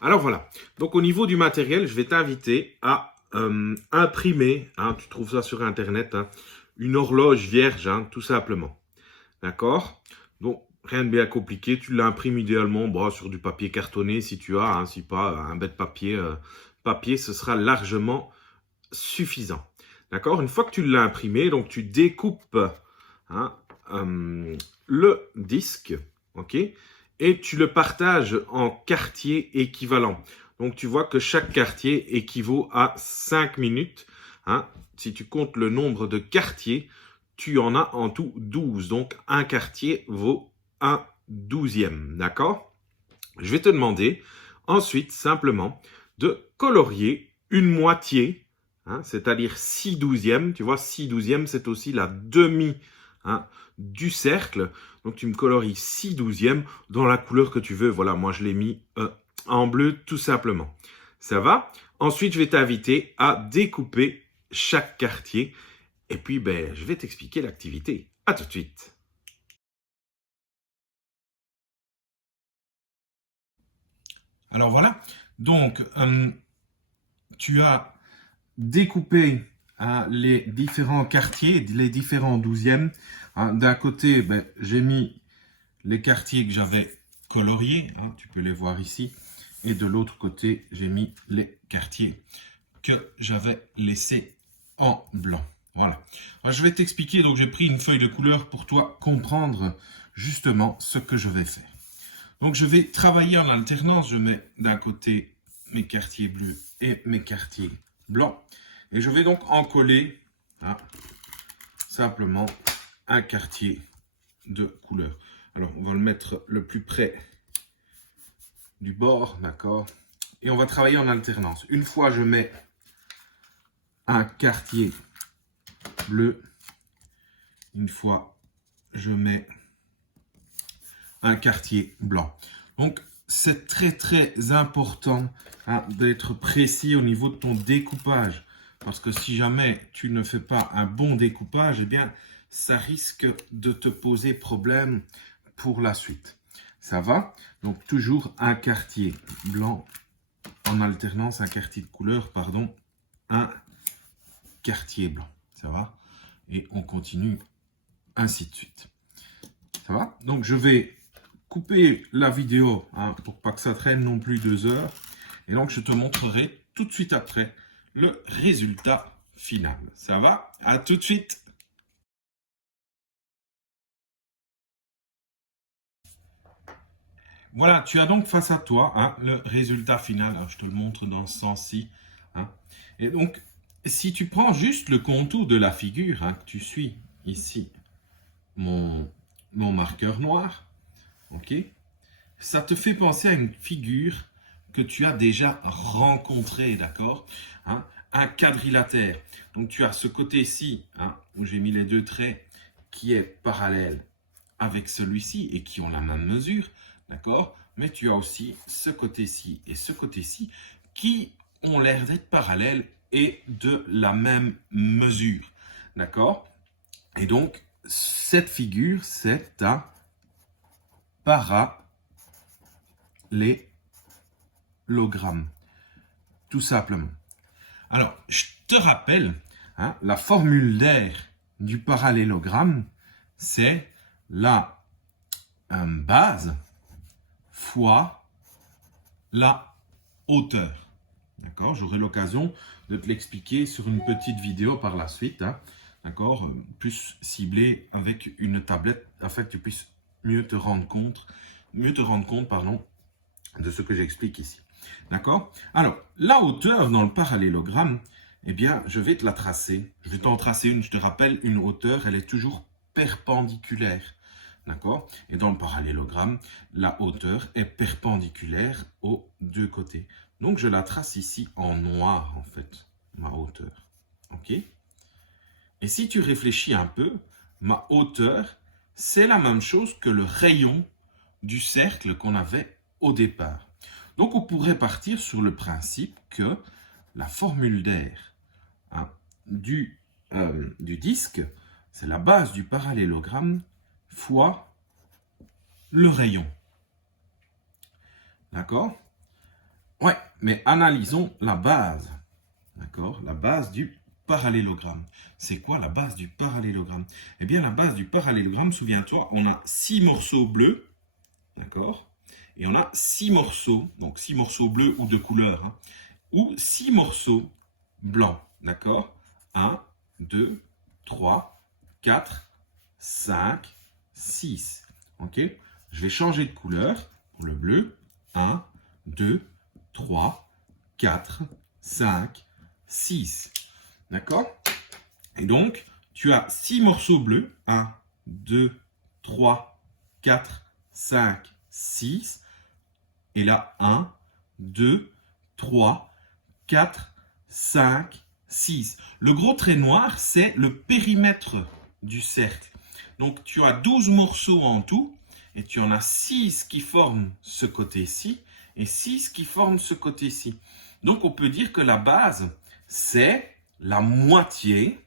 Alors voilà, donc au niveau du matériel, je vais t'inviter à imprimer, hein, tu trouves ça sur Internet, hein, une horloge vierge, hein, tout simplement. D'accord? Donc, rien de bien compliqué, tu l'imprimes idéalement bon, sur du papier cartonné si tu as, hein, si pas un bête papier, ce sera largement suffisant. D'accord? Une fois que tu l'as imprimé, donc tu découpes hein, le disque, ok? Et tu le partages en quartiers équivalents. Donc tu vois que chaque quartier équivaut à 5 minutes. Hein. Si tu comptes le nombre de quartiers, tu en as en tout 12. Donc un quartier vaut un douzième. D'accord? Je vais te demander ensuite simplement de colorier une moitié, hein, c'est-à-dire 6 douzièmes. Tu vois, 6 douzièmes, c'est aussi la demi hein, du cercle. Donc tu me colories 6 douzièmes dans la couleur que tu veux. Voilà, moi je l'ai mis en bleu tout simplement. Ça va? Ensuite, je vais t'inviter à découper chaque quartier. Et puis, ben, je vais t'expliquer l'activité. À tout de suite. Alors voilà, donc tu as découpé hein, les différents quartiers, les différents douzièmes. Hein. D'un côté, ben, j'ai mis les quartiers que j'avais coloriés, hein, tu peux les voir ici. Et de l'autre côté, j'ai mis les quartiers que j'avais laissés en blanc. Voilà. Alors, je vais t'expliquer, donc j'ai pris une feuille de couleur pour toi comprendre justement ce que je vais faire. Donc je vais travailler en alternance, je mets d'un côté mes quartiers bleus et mes quartiers blancs. Et je vais donc en coller hein, simplement un quartier de couleur. Alors on va le mettre le plus près du bord, d'accord? Et on va travailler en alternance. Une fois je mets un quartier bleu, une fois je mets un quartier blanc. Donc c'est très important hein, d'être précis au niveau de ton découpage. Parce que si jamais tu ne fais pas un bon découpage, eh bien, ça risque de te poser problème pour la suite. Ça va? Donc, toujours un quartier blanc en alternance, un quartier de couleur, pardon, un quartier blanc. Ça va? Et on continue ainsi de suite. Ça va? Donc, je vais couper la vidéo hein, pour pas que ça traîne non plus 2 heures. Et donc, je te montrerai tout de suite après le résultat final. Ça va? À tout de suite! Voilà, tu as donc face à toi hein, le résultat final. Alors, je te le montre dans ce sens-ci. Hein. Et donc, si tu prends juste le contour de la figure, hein, que tu suis ici mon marqueur noir, ok, ça te fait penser à une figure que tu as déjà rencontrée, d'accord hein, un quadrilatère. Donc, tu as ce côté-ci, hein, où j'ai mis les 2 traits, qui est parallèle avec celui-ci et qui ont la même mesure, d'accord? Mais tu as aussi ce côté-ci et ce côté-ci qui ont l'air d'être parallèles et de la même mesure, d'accord? Et donc, cette figure, c'est un parallélogramme, tout simplement. Alors, je te rappelle, hein, la formule d'air du parallélogramme, c'est la base fois la hauteur. D'accord? J'aurai l'occasion de te l'expliquer sur une petite vidéo par la suite. Hein, d'accord? Plus ciblée avec une tablette afin que tu puisses mieux te rendre compte, pardon, de ce que j'explique ici. D'accord? Alors, la hauteur dans le parallélogramme, eh bien, je vais te la tracer. Je vais t'en tracer une. Je te rappelle, une hauteur, elle est toujours perpendiculaire. D'accord? Et dans le parallélogramme, la hauteur est perpendiculaire aux 2 côtés. Donc, je la trace ici en noir, en fait, ma hauteur. OK? Et si tu réfléchis un peu, ma hauteur, c'est la même chose que le rayon du cercle qu'on avait au départ. Donc, on pourrait partir sur le principe que la formule d'air hein, du disque, c'est la base du parallélogramme fois le rayon. D'accord? Ouais, mais analysons la base. D'accord? La base du parallélogramme. C'est quoi la base du parallélogramme? Eh bien, la base du parallélogramme, souviens-toi, on a 6 morceaux bleus, d'accord? Et on a 6 morceaux, donc 6 morceaux bleus ou de couleur, hein, ou 6 morceaux blancs, d'accord? Un, 2, 3, 4, 5, 6. Ok? Je vais changer de couleur pour le bleu. Un, 2, 3, 4, 5, 6. D'accord? Et donc, tu as 6 morceaux bleus. Un, 2, 3, 4, 5, 6. Et là, un, 2, 3, 4, 5, 6. Le gros trait noir, c'est le périmètre du cercle. Donc, tu as 12 morceaux en tout, et tu en as 6 qui forment ce côté-ci, et 6 qui forment ce côté-ci. Donc, on peut dire que la base, c'est la moitié,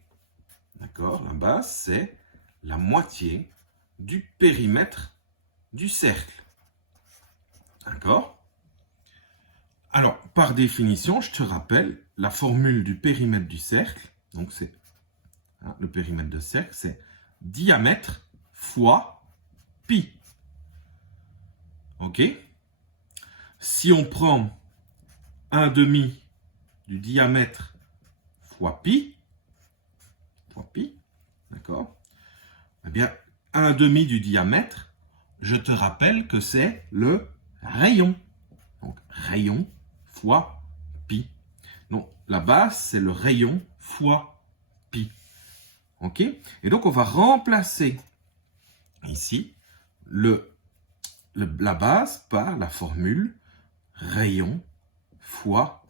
d'accord? La base, c'est la moitié du périmètre du cercle. D'accord? Alors, par définition, je te rappelle la formule du périmètre du cercle. Donc, c'est le périmètre de cercle, c'est diamètre fois pi. OK? Si on prend un demi du diamètre fois pi, d'accord? Eh bien, un demi du diamètre, je te rappelle que c'est le rayon. Donc, rayon fois pi. Donc, la base, c'est le rayon fois pi. OK? Et donc, on va remplacer ici la base par la formule rayon fois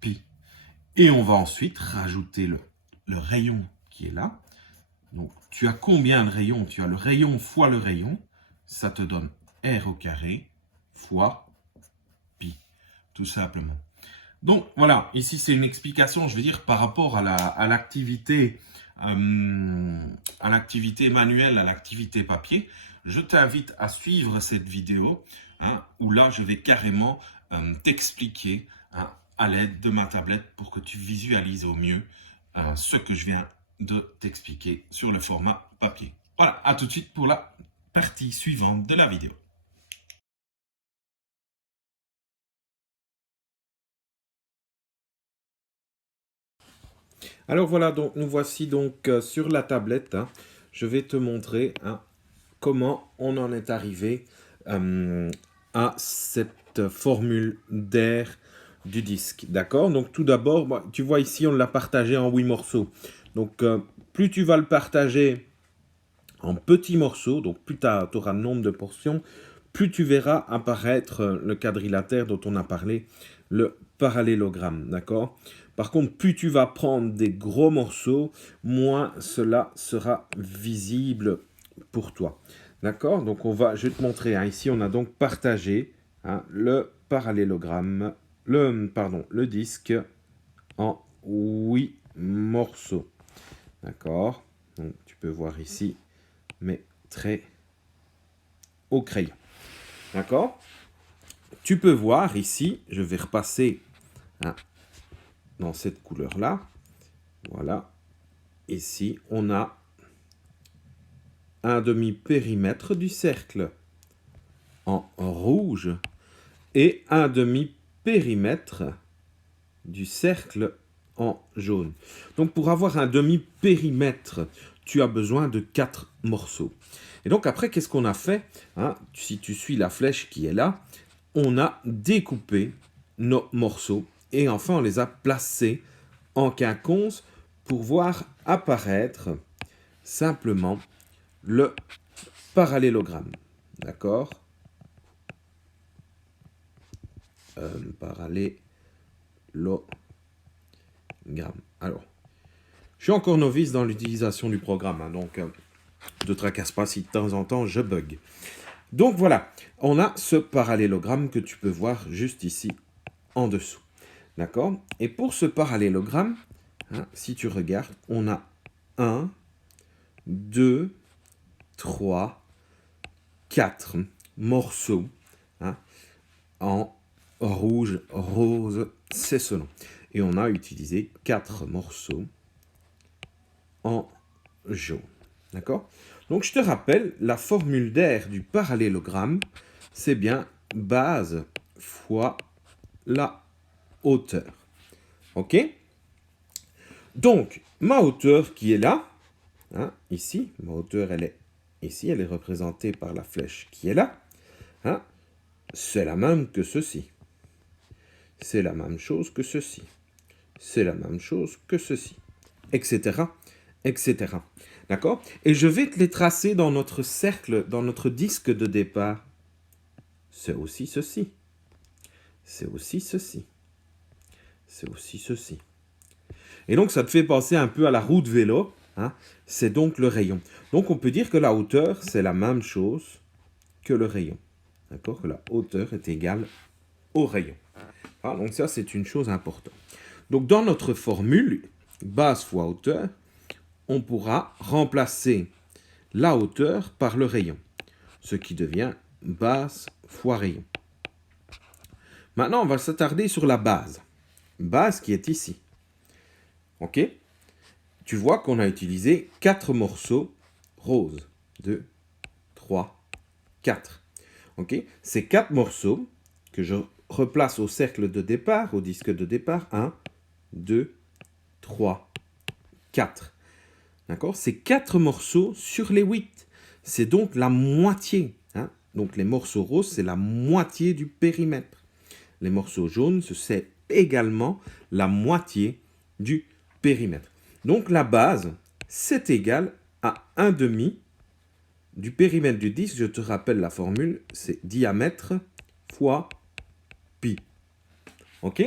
pi. Et on va ensuite rajouter le rayon qui est là. Donc, tu as combien de rayons? Tu as le rayon fois le rayon. Ça te donne r au carré fois pi, tout simplement. Donc, voilà, ici, c'est une explication, je veux dire, par rapport à l'activité manuelle, à l'activité papier. Je t'invite à suivre cette vidéo, hein, où là, je vais carrément t'expliquer, hein, à l'aide de ma tablette pour que tu visualises au mieux ce que je viens de t'expliquer sur le format papier. Voilà, à tout de suite pour la partie suivante de la vidéo. Alors voilà, donc nous voici donc sur la tablette, hein. Je vais te montrer, hein, comment on en est arrivé à cette formule d'air du disque. D'accord? Donc tout d'abord, tu vois ici, on l'a partagé en 8 morceaux. Donc plus tu vas le partager en petits morceaux, donc plus tu auras le nombre de portions, plus tu verras apparaître le quadrilatère dont on a parlé, le parallélogramme. D'accord? Par contre, plus tu vas prendre des gros morceaux, moins cela sera visible pour toi. D'accord? Donc, je vais te montrer, hein. Ici, on a donc partagé, hein, le parallélogramme, le disque en 8 morceaux. D'accord? Donc, tu peux voir ici mes traits au crayon. D'accord? Tu peux voir ici, je vais repasser, hein, dans cette couleur-là. Voilà. Ici, on a un demi-périmètre du cercle en rouge et un demi-périmètre du cercle en jaune. Donc, pour avoir un demi-périmètre, tu as besoin de 4 morceaux. Et donc, après, qu'est-ce qu'on a fait, hein? Si tu suis la flèche qui est là, on a découpé nos morceaux et enfin, on les a placés en quinconce pour voir apparaître simplement le parallélogramme. D'accord? Parallélogramme. Alors, je suis encore novice dans l'utilisation du programme, hein, donc ne tracasse pas si de temps en temps je bug. Donc voilà, on a ce parallélogramme que tu peux voir juste ici en dessous. D'accord? Et pour ce parallélogramme, hein, si tu regardes, on a 1, 2, 3, 4 morceaux, hein, en rouge, rose, c'est ce nom. Et on a utilisé 4 morceaux en jaune. D'accord? Donc, je te rappelle, la formule d'air du parallélogramme, c'est bien base fois la hauteur. OK? Donc, ma hauteur qui est là, hein, ici, ma hauteur, elle est ici, elle est représentée par la flèche qui est là, hein, c'est la même que ceci. C'est la même chose que ceci. C'est la même chose que ceci. Etc. Etc. D'accord? Et je vais te les tracer dans notre cercle, dans notre disque de départ. C'est aussi ceci. C'est aussi ceci. C'est aussi ceci. Et donc, ça te fait penser un peu à la roue de vélo. Hein? C'est donc le rayon. Donc, on peut dire que la hauteur, c'est la même chose que le rayon. D'accord? Que la hauteur est égale au rayon. Ah, donc, ça, c'est une chose importante. Donc, dans notre formule, base fois hauteur, on pourra remplacer la hauteur par le rayon, ce qui devient base fois rayon. Maintenant, on va s'attarder sur la base. Base qui est ici. OK? Tu vois qu'on a utilisé 4 morceaux roses. 2, 3, 4. OK? Ces 4 morceaux que je replace au cercle de départ, au disque de départ. 1, 2, 3, 4. D'accord? Ces 4 morceaux sur les 8. C'est donc la moitié. Hein? Donc les morceaux roses, c'est la moitié du périmètre. Les morceaux jaunes, c'est également la moitié du périmètre. Donc la base, c'est égal à 1/2 du périmètre du disque. Je te rappelle la formule, c'est diamètre fois pi. OK?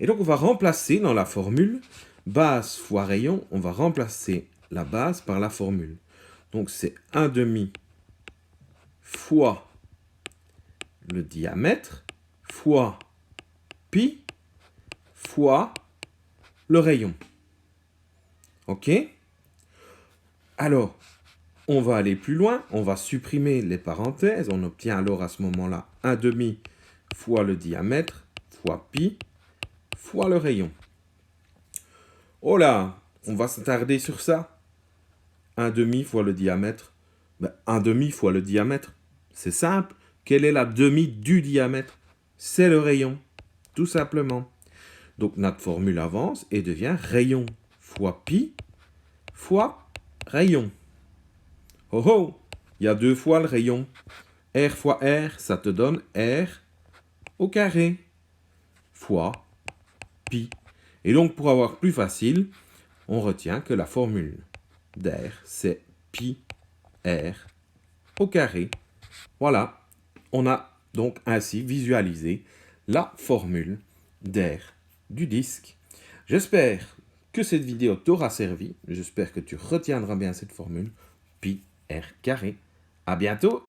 Et donc on va remplacer dans la formule base fois rayon, on va remplacer la base par la formule. Donc c'est 1/2 fois le diamètre fois pi fois le rayon. OK? Alors, on va aller plus loin, on va supprimer les parenthèses, on obtient alors à ce moment-là 1/2 fois le diamètre fois pi fois le rayon. Oh là, on va s'attarder sur ça. 1/2 fois le diamètre. 1/2 fois le diamètre. C'est simple. Quelle est la demi du diamètre? C'est le rayon. Tout simplement. Donc notre formule avance et devient rayon fois pi fois rayon. Oh oh, il y a 2 fois le rayon. R fois R, ça te donne R au carré fois pi. Et donc, pour avoir plus facile, on retient que la formule d'air, c'est pi r au carré. Voilà, on a donc ainsi visualisé la formule d'air du disque. J'espère que cette vidéo t'aura servi. J'espère que tu retiendras bien cette formule, pi r carré. À bientôt!